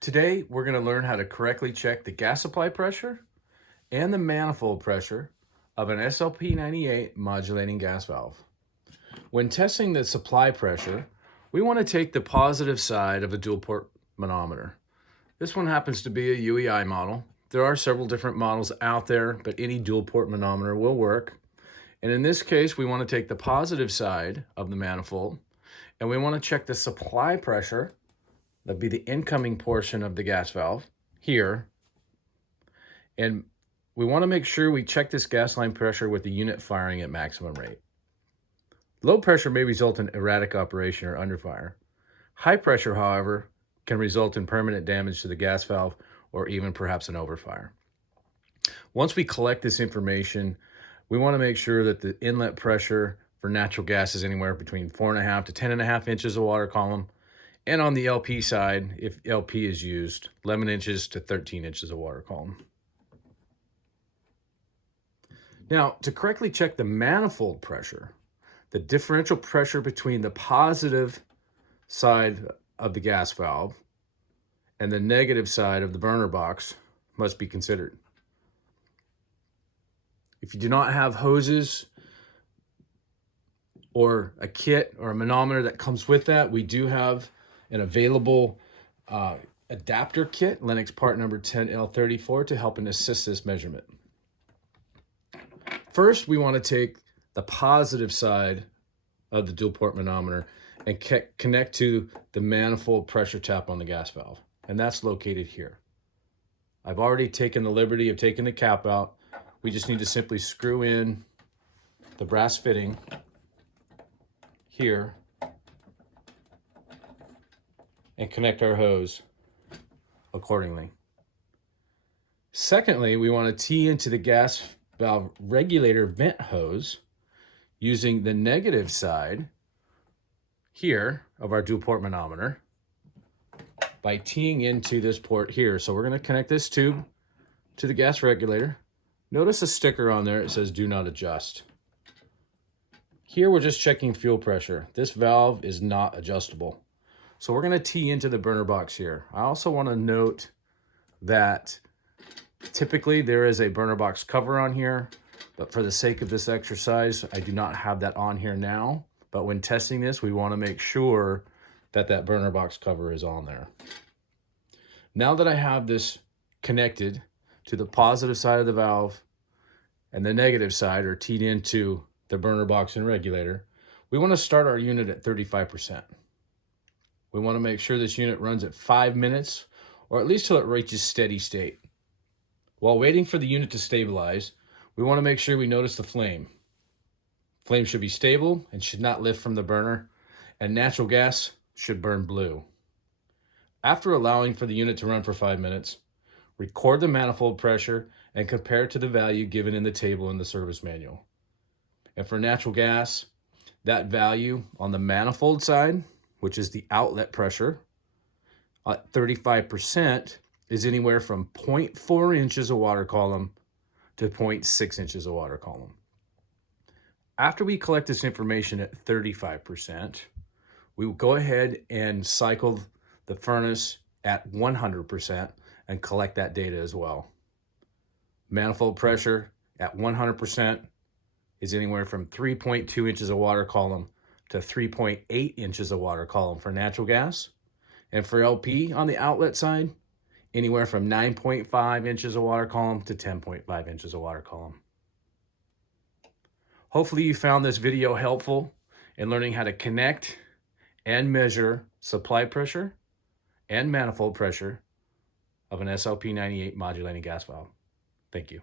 Today, we're going to learn how to correctly check the gas supply pressure and the manifold pressure of an SLP98 modulating gas valve. When testing the supply pressure, we want to take the positive side of a dual port manometer. This one happens to be a UEI model. There are several different models out there, but any dual port manometer will work. And in this case, we want to take the positive side of the manifold and we want to check the supply pressure. That'd be the incoming portion of the gas valve here. And we want to make sure we check this gas line pressure with the unit firing at maximum rate. Low pressure may result in erratic operation or underfire. High pressure, however, can result in permanent damage to the gas valve or even perhaps an overfire. Once we collect this information, we want to make sure that the inlet pressure for natural gas is anywhere between 4.5 to 10.5 inches of water column. And on the LP side, if LP is used, 11 inches to 13 inches of water column. Now, to correctly check the manifold pressure, the differential pressure between the positive side of the gas valve and the negative side of the burner box must be considered. If you do not have hoses or a kit or a manometer that comes with that, we do have an available adapter kit, Lennox part number 10L34, to help and assist this measurement. First, we want to take the positive side of the dual port manometer and connect to the manifold pressure tap on the gas valve, and that's located here. I've already taken the liberty of taking the cap out. We just need to simply screw in the brass fitting here and connect our hose accordingly. Secondly, we want to tee into the gas valve regulator vent hose using the negative side here of our dual port manometer by teeing into this port here. So we're going to connect this tube to the gas regulator. Notice a sticker on there. It says do not adjust. Here we're just checking fuel pressure. This valve is not adjustable. So we're going to tee into the burner box here. I also want to note that typically there is a burner box cover on here, but for the sake of this exercise, I do not have that on here now. But when testing this, we want to make sure that that burner box cover is on there. Now that I have this connected to the positive side of the valve and the negative side are teed into the burner box and regulator, we want to start our unit at 35%. We want to make sure this unit runs at 5 minutes or at least till it reaches steady state. While waiting for the unit to stabilize, we want to make sure we notice the flame. Flame should be stable and should not lift from the burner, and natural gas should burn blue. After allowing for the unit to run for 5 minutes, record the manifold pressure and compare it to the value given in the table in the service manual. And for natural gas, that value on the manifold side, which is the outlet pressure, at 35% is anywhere from 0.4 inches of water column to 0.6 inches of water column. After we collect this information at 35%, we will go ahead and cycle the furnace at 100% and collect that data as well. Manifold pressure at 100% is anywhere from 3.2 inches of water column to 3.8 inches of water column for natural gas. And for LP on the outlet side, anywhere from 9.5 inches of water column to 10.5 inches of water column. Hopefully you found this video helpful in learning how to connect and measure supply pressure and manifold pressure of an SLP98 modulating gas valve. Thank you.